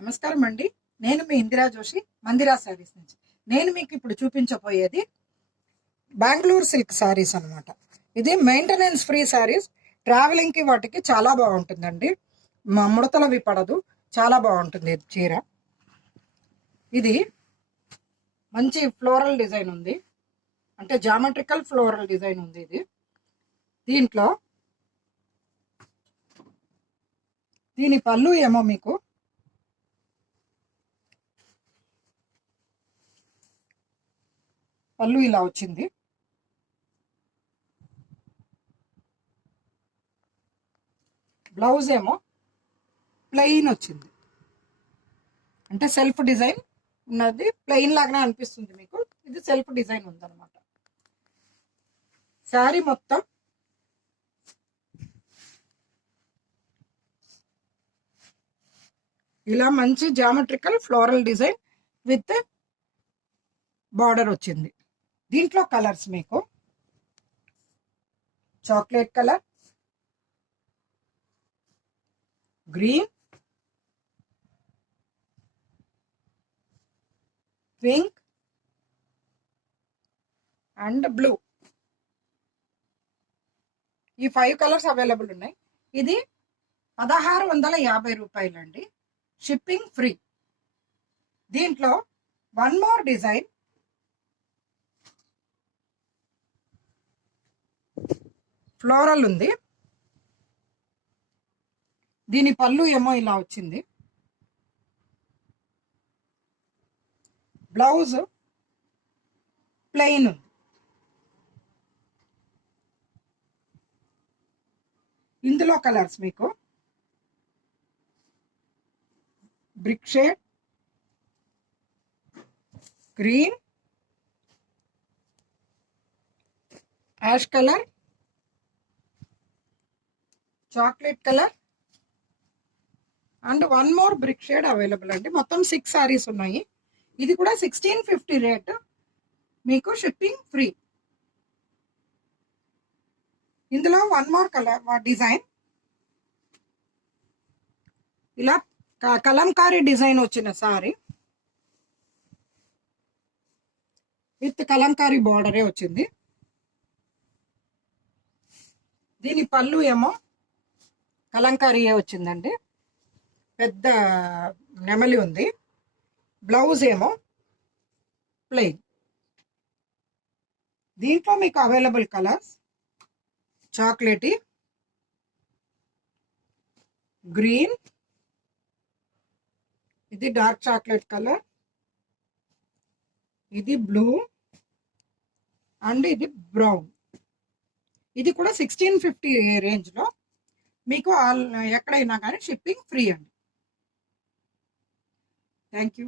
నమస్కారం అండి. నేను మీ ఇందిరా జోషి, మందిరా శారీస్ నుంచి. నేను మీకు ఇప్పుడు చూపించబోయేది బెంగళూరు సిల్క్ శారీస్ అనమాట. ఇది మెయింటెనెన్స్ ఫ్రీ శారీస్. ట్రావెలింగ్కి వాటికి చాలా బాగుంటుందండి. ముడతలవి పడదు, చాలా బాగుంటుంది చీర. ఇది మంచి ఫ్లోరల్ డిజైన్ ఉంది, అంటే జామెట్రికల్ ఫ్లోరల్ డిజైన్ ఉంది. దీంట్లో దీని పళ్ళు ఏమో మీకు పళ్ళు ఇలా వచ్చింది. బ్లౌజ్ ఏమో ప్లెయిన్ వచ్చింది, అంటే సెల్ఫ్ డిజైన్ ఉన్నది. ప్లెయిన్ లాగానే అనిపిస్తుంది మీకు, ఇది సెల్ఫ్ డిజైన్ ఉందన్నమాట. శారీ మొత్తం ఇలా మంచి geometrical floral design with border వచ్చింది. దీంట్లో కలర్స్ మీకు chocolate colour, green, pink and blue. ఈ 5 కలర్స్ అవైలబుల్ ఉన్నాయి. ఇది 1650 రూపాయలండి, షిప్పింగ్ ఫ్రీ. దీంట్లో వన్ మోర్ డిజైన్, ఫ్లోరల్ ఉంది. దీని పళ్ళు ఏమో ఇలా వచ్చింది. బ్లౌజ్ ప్లెయిన్ ఉంది. ఇందులో కలర్స్ మీకు brick shade, green, ash colour, chocolate colour and one more brick shade available అండి. మొత్తం 6 సారీస్ ఉన్నాయి. ఇది కూడా 1650 రేట్, మీకు షిప్పింగ్ ఫ్రీ. ఇందులో వన్ మోర్ కలర్ డిజైన్, ఇలా కలంకారీ డిజైన్ వచ్చిన సారీ విత్ కలంకారీ బార్డరే వచ్చింది. దీని పళ్ళు ఏమో కలంకారీయే వచ్చిందండి, పెద్ద నెమలి ఉంది. బ్లౌజ్ ఏమో ప్లెయిన్. దీంట్లో మీకు అవైలబుల్ కలర్స్ చాక్లెటీ, గ్రీన్, ఇది డార్క్ చాక్లెట్ కలర్, ఇది బ్లూ అండ్ ఇది బ్రౌన్. ఇది కూడా 1650 రేంజ్లో మీకు ఎక్కడైనా కానీ షిప్పింగ్ ఫ్రీ అండి. Thank you.